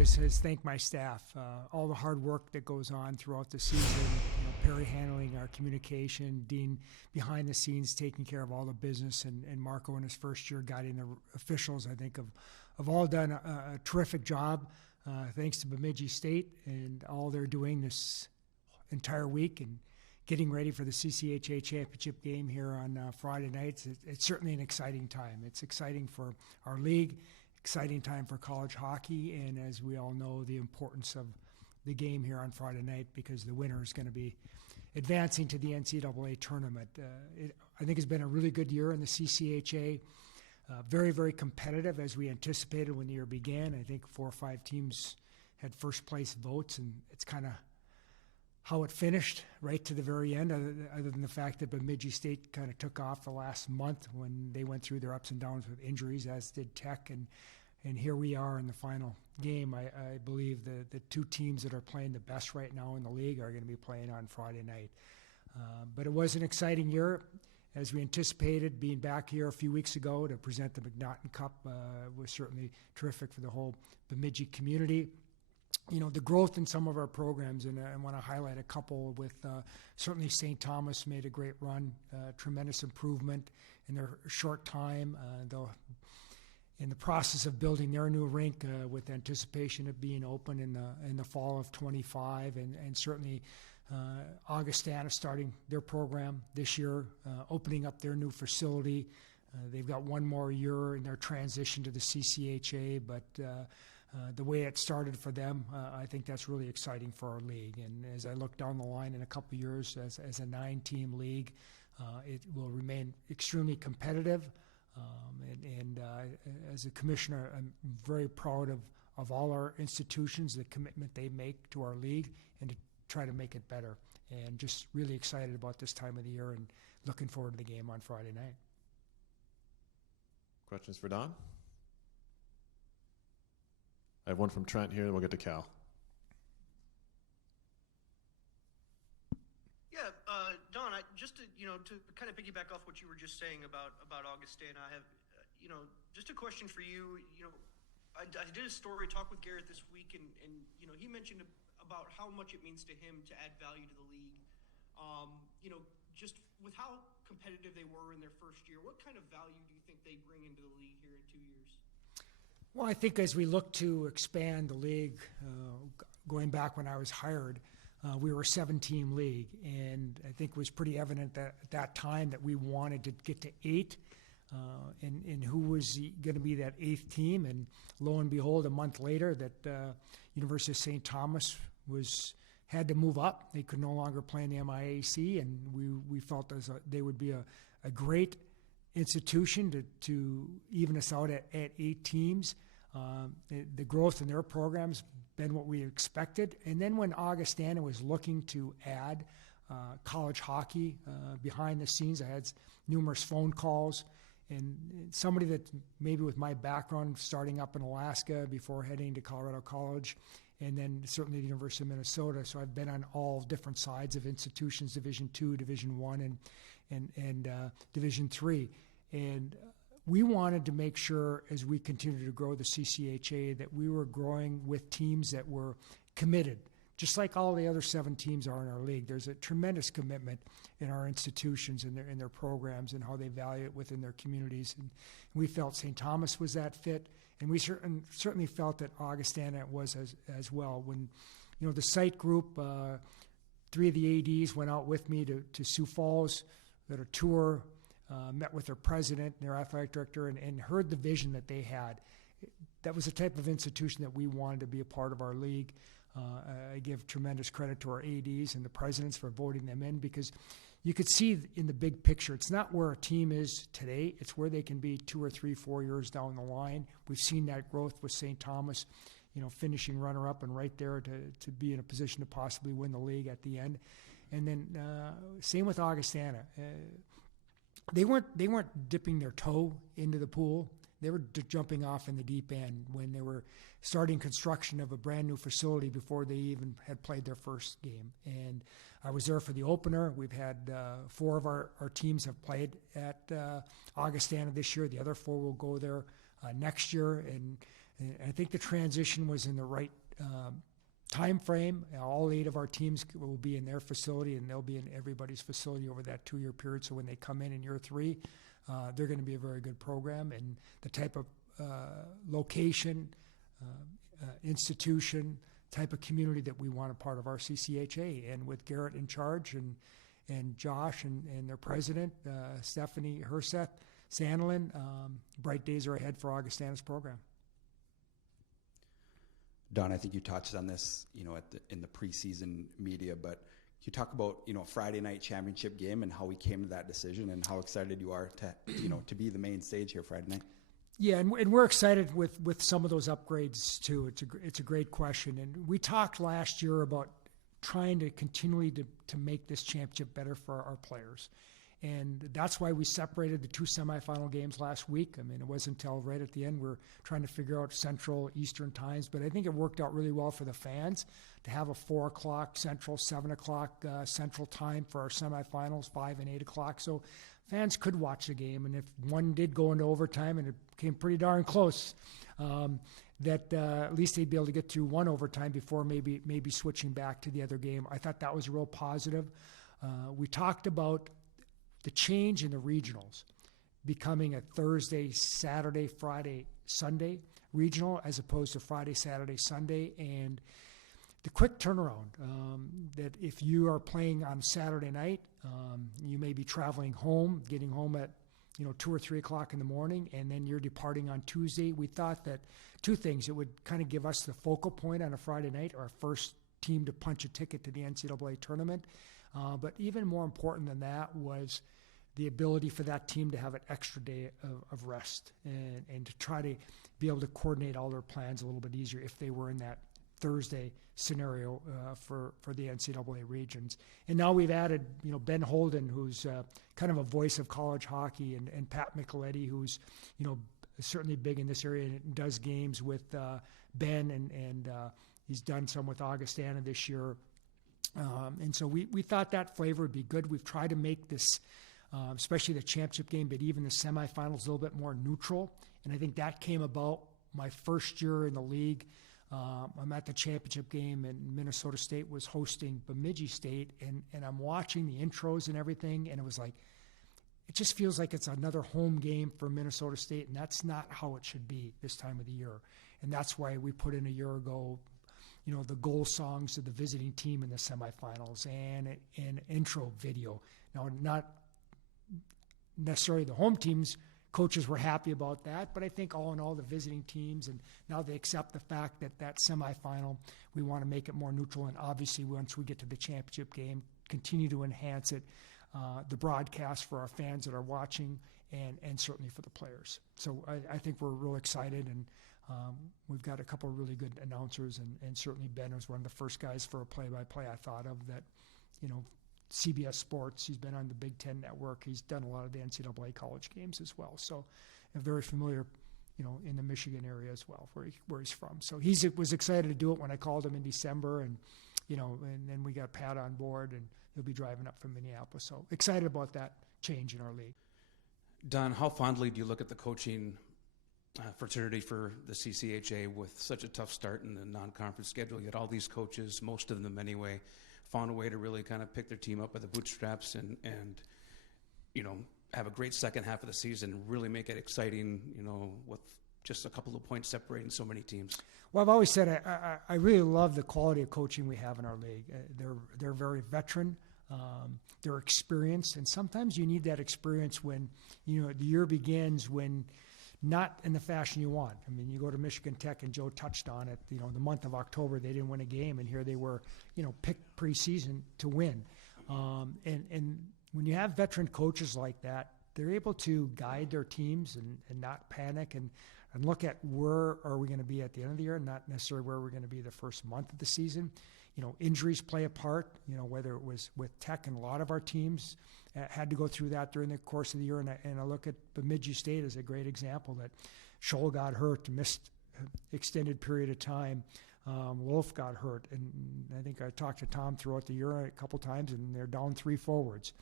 is thank my staff. All the hard work that goes on throughout the season, Perry handling our communication, Dean behind the scenes taking care of all the business, and Marco in his first year guiding the officials, I think have all done a terrific job. Thanks to Bemidji State and all they're doing this entire week and getting ready for the CCHA championship game here on Friday nights. It's certainly an exciting time. It's exciting for our league, exciting time for college hockey, and as we all know, the importance of the game here on Friday night because the winner is going to be advancing to the NCAA tournament. I think it's been a really good year in the CCHA. Very, very competitive as we anticipated when the year began. I think 4 or 5 teams had first place votes, and it's kind of how it finished right to the very end, other than the fact that Bemidji State kind of took off the last month when they went through their ups and downs with injuries, as did Tech, and here we are in the final game. I believe the 2 teams that are playing the best right now in the league are going to be playing on Friday night. But it was an exciting year. As we anticipated, being back here a few weeks ago to present the McNaughton Cup was certainly terrific for the whole Bemidji community. The growth in some of our programs, and I want to highlight a couple with certainly St. Thomas made a great run, tremendous improvement in their short time. They'll in the process of building their new rink with anticipation of being open in the fall of 25, and certainly Augustana starting their program this year, opening up their new facility. They've got one more year in their transition to the CCHA, but the way it started for them, I think that's really exciting for our league. And as I look down the line in a couple of years as a 9-team league, it will remain extremely competitive. And as a commissioner, I'm very proud of all our institutions, the commitment they make to our league, and to try to make it better. And just really excited about this time of the year and looking forward to the game on Friday night. Questions for Don? I have one from Trent here, and we'll get to Cal. Yeah, Don, just to kind of piggyback off what you were just saying about Augustana, I have just a question for you. I did a story talk with Garrett this week, and he mentioned about how much it means to him to add value to the league. Just with how competitive they were in their first year, what kind of value do you think they bring into the league here in 2 years? Well, I think as we look to expand the league, going back when I was hired, we were a 7-team league, and I think it was pretty evident that at that time that we wanted to get to 8, and who was going to be that 8th team. And lo and behold, a month later, that University of St. Thomas had to move up. They could no longer play in the MIAC, and we felt as they would be a great institution to even us out at 8 teams. The growth in their programs been what we expected. And then when Augustana was looking to add college hockey behind the scenes, I had numerous phone calls, and somebody that maybe with my background starting up in Alaska before heading to Colorado College, and then certainly the University of Minnesota. So I've been on all different sides of institutions, Division II, Division I, and Division III. And we wanted to make sure as we continue to grow the CCHA that we were growing with teams that were committed, just like all the other 7 teams are in our league. There's a tremendous commitment in our institutions and in their programs and how they value it within their communities. And we felt St. Thomas was that fit, and we certainly felt that Augustana was as well. When the site group, 3 of the ADs went out with me to Sioux Falls, did a tour, met with their president and their athletic director, and heard the vision that they had. That was the type of institution that we wanted to be a part of our league. I give tremendous credit to our ADs and the presidents for voting them in, because you could see in the big picture, it's not where a team is today, it's where they can be 2 or 3, 4 years down the line. We've seen that growth with St. Thomas, finishing runner-up and right there to be in a position to possibly win the league at the end. And then same with Augustana. They weren't dipping their toe into the pool. They were jumping off in the deep end when they were starting construction of a brand new facility before they even had played their first game. And I was there for the opener. We've had 4 of our teams have played at Augustana this year. The other 4 will go there next year. And And I think the transition was in the right time frame. All 8 of our teams will be in their facility, and they'll be in everybody's facility over that 2-year period. So when they come in year 3, they're going to be a very good program. And the type of location, institution, type of community that we want a part of our CCHA. And with Garrett in charge and Josh and their president, Stephanie Herseth Sandlin, bright days are ahead for Augustana's program. Don, I think you touched on this, in the preseason media, but you talk about, Friday night championship game and how we came to that decision and how excited you are to be the main stage here Friday night. Yeah, and we're excited with some of those upgrades too. It's a great question, and we talked last year about trying to continually to make this championship better for our players. And that's why we separated the 2 semifinal games last week. I mean, it wasn't until right at the end we're trying to figure out Central, Eastern times. But I think it worked out really well for the fans to have a 4 o'clock Central, 7 o'clock Central time for our semifinals, 5 and 8 o'clock. So fans could watch the game. And if one did go into overtime, and it came pretty darn close, that at least they'd be able to get through one overtime before maybe switching back to the other game. I thought that was a real positive. We talked about the change in the regionals becoming a Thursday, Saturday, Friday, Sunday regional as opposed to Friday, Saturday, Sunday, and the quick turnaround that if you are playing on Saturday night, you may be traveling home, getting home at 2 or 3 o'clock in the morning, and then you're departing on Tuesday. We thought that 2 things. It would kind of give us the focal point on a Friday night, our first team to punch a ticket to the NCAA tournament. But even more important than that was the ability for that team to have an extra day of rest and to try to be able to coordinate all their plans a little bit easier if they were in that Thursday scenario for the NCAA regions. And now we've added, Ben Holden, who's kind of a voice of college hockey, and Pat Micheletti, who's, certainly big in this area and does games with Ben, and he's done some with Augustana this year. And so we thought that flavor would be good. We've tried to make this, especially the championship game, but even the semifinals, a little bit more neutral. And I think that came about my first year in the league. I'm at the championship game, and Minnesota State was hosting Bemidji State, and I'm watching the intros and everything, and it was like, it just feels like it's another home game for Minnesota State, and that's not how it should be this time of the year. And that's why we put in a year ago, the goal songs of the visiting team in the semifinals and an intro video. Now, not necessarily the home teams, coaches were happy about that, but I think all in all, the visiting teams, and now they accept the fact that semifinal, we want to make it more neutral, and obviously once we get to the championship game, continue to enhance it, the broadcast for our fans that are watching, and certainly for the players. So I think we're real excited, and we've got a couple of really good announcers, and certainly Ben was one of the first guys for a play-by-play I thought of that, CBS Sports. He's been on the Big Ten Network. He's done a lot of the NCAA college games as well. So I'm very familiar, in the Michigan area as well, where he's from. So he was excited to do it when I called him in December, and then we got Pat on board, and he'll be driving up from Minneapolis. So excited about that change in our league. Don, how fondly do you look at the coaching fraternity for the CCHA with such a tough start in the non-conference schedule? You had all these coaches, most of them anyway, found a way to really kind of pick their team up by the bootstraps and have a great second half of the season and really make it exciting, with just a couple of points separating so many teams. Well, I've always said I really love the quality of coaching we have in our league. They're very veteran. They're experienced, and sometimes you need that experience when, the year begins when not in the fashion you want. I mean, you go to Michigan Tech, and Joe touched on it, the month of October, they didn't win a game, and here they were, picked preseason to win. And when you have veteran coaches like that, they're able to guide their teams and not panic and look at where are we going to be at the end of the year, not necessarily where we're going to be the first month of the season. Injuries play a part, whether it was with Tech, and a lot of our teams had to go through that during the course of the year. And I look at Bemidji State as a great example that Scholl got hurt, missed extended period of time. Wolf got hurt. And I think I talked to Tom throughout the year a couple times, and they're down 3 forwards.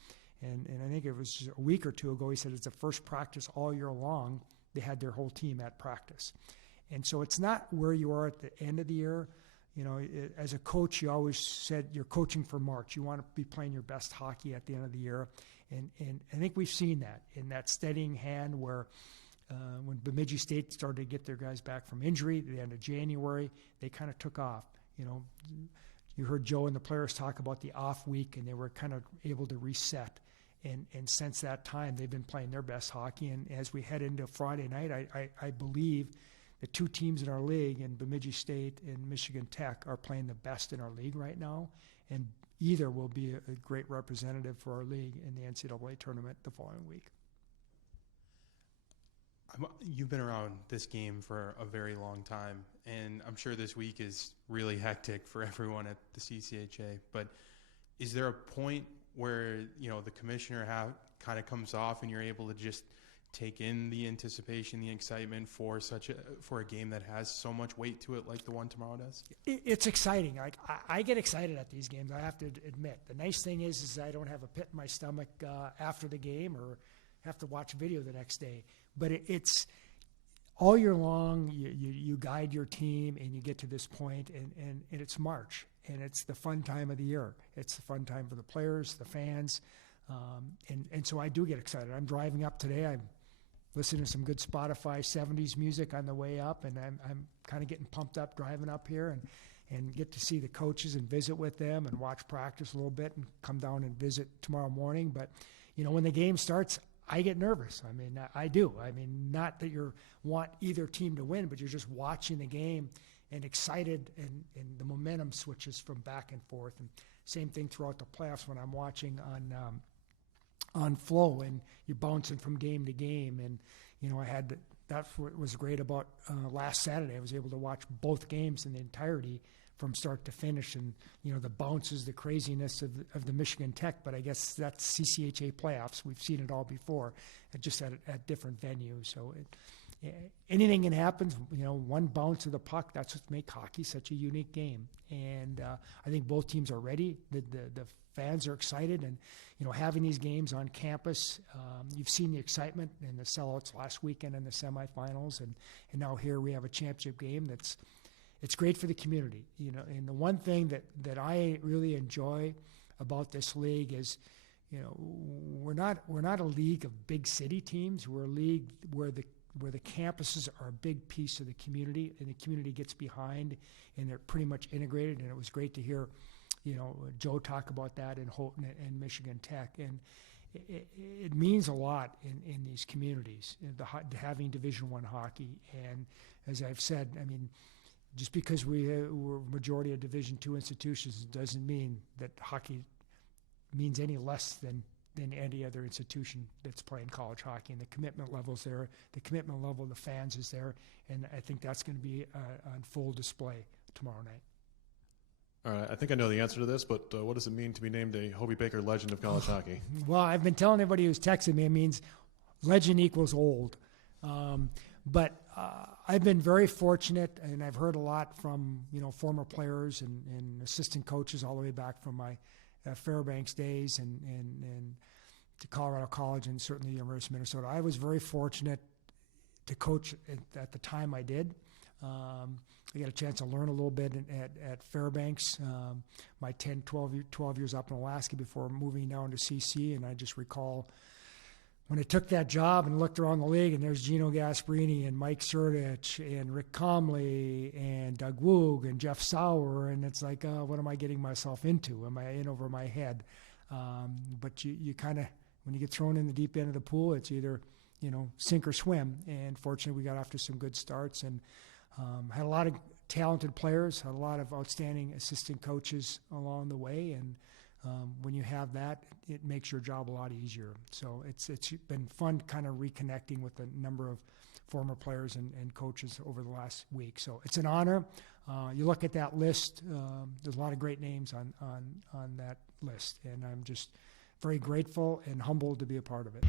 And I think it was a week or two ago, he said it's the first practice all year long they had their whole team at practice. And so it's not where you are at the end of the year. You know, as a coach, you always said you're coaching for March. You want to be playing your best hockey at the end of the year. And I think we've seen that in that steadying hand where when Bemidji State started to get their guys back from injury at the end of January, they kind of took off. You know, you heard Joe and the players talk about the off week, and they were kind of able to reset. And since that time, they've been playing their best hockey. And as we head into Friday night, I believe the two teams in our league, in Bemidji State and Michigan Tech, are playing the best in our league right now. And either will be a great representative for our league in the NCAA tournament the following week. You've been around this game for a very long time, and I'm sure this week is really hectic for everyone at the CCHA. But is there a point where, you know, the commissioner kind of comes off and you're able to just take in the anticipation, the excitement for a game that has so much weight to it like the one tomorrow does? It's exciting. Like I get excited at these games, I have to admit. The nice thing is I don't have a pit in my stomach after the game or have to watch video the next day. But it's all year long, you guide your team and you get to this point, and it's March, and it's the fun time of the year. It's the fun time for the players, the fans, and so I do get excited. I'm driving up today. I'm listening to some good Spotify 70s music on the way up, and I'm kind of getting pumped up driving up here and get to see the coaches and visit with them and watch practice a little bit and come down and visit tomorrow morning. But, you know, when the game starts, I get nervous. I mean, I do. I mean, not that you want either team to win, but you're just watching the game and excited, and the momentum switches from back and forth. And same thing throughout the playoffs when I'm watching on Flow, and you're bouncing from game to game. And, you know, that's what was great about last Saturday. I was able to watch both games in the entirety from start to finish, and, you know, the bounces, the craziness of the Michigan Tech, but I guess that's CCHA playoffs. We've seen it all before, just at different venues. So anything can happen. You know, one bounce of the puck, that's what makes hockey such a unique game. And I think both teams are ready. The fans are excited, and, you know, having these games on campus, you've seen the excitement and the sellouts last weekend in the semifinals, and now here we have a championship game it's great for the community, you know. And the one thing that I really enjoy about this league is, you know, we're not a league of big city teams. We're a league where the campuses are a big piece of the community, and the community gets behind, and they're pretty much integrated. And it was great to hear, you know, Joe talk about that in Houghton and Michigan Tech, and it means a lot in these communities, having Division I hockey. And as I've said, I mean, just because we're majority of Division II institutions doesn't mean that hockey means any less than any other institution that's playing college hockey. And the commitment level's there. The commitment level of the fans is there. And I think that's going to be on full display tomorrow night. All right, I think I know the answer to this, but what does it mean to be named a Hobie Baker Legend of College Hockey? Well, I've been telling everybody who's texted me, it means legend equals old. But I've been very fortunate, and I've heard a lot from, you know, former players and assistant coaches all the way back from my Fairbanks days and to Colorado College and certainly the University of Minnesota. I was very fortunate to coach at the time I did. I got a chance to learn a little bit at Fairbanks, my 12 years up in Alaska before moving down to CC, and I just recall when I took that job and looked around the league, and there's Gino Gasparini and Mike Surdich and Rick Comley and Doug Woog and Jeff Sauer, and it's like, what am I getting myself into? Am I in over my head? But you kind of, when you get thrown in the deep end of the pool, it's either, you know, sink or swim. And fortunately, we got off to some good starts and had a lot of talented players, had a lot of outstanding assistant coaches along the way, and when you have that, it makes your job a lot easier. So it's been fun kind of reconnecting with a number of former players and coaches over the last week. So it's an honor. You look at that list, there's a lot of great names on that list, and I'm just very grateful and humbled to be a part of it.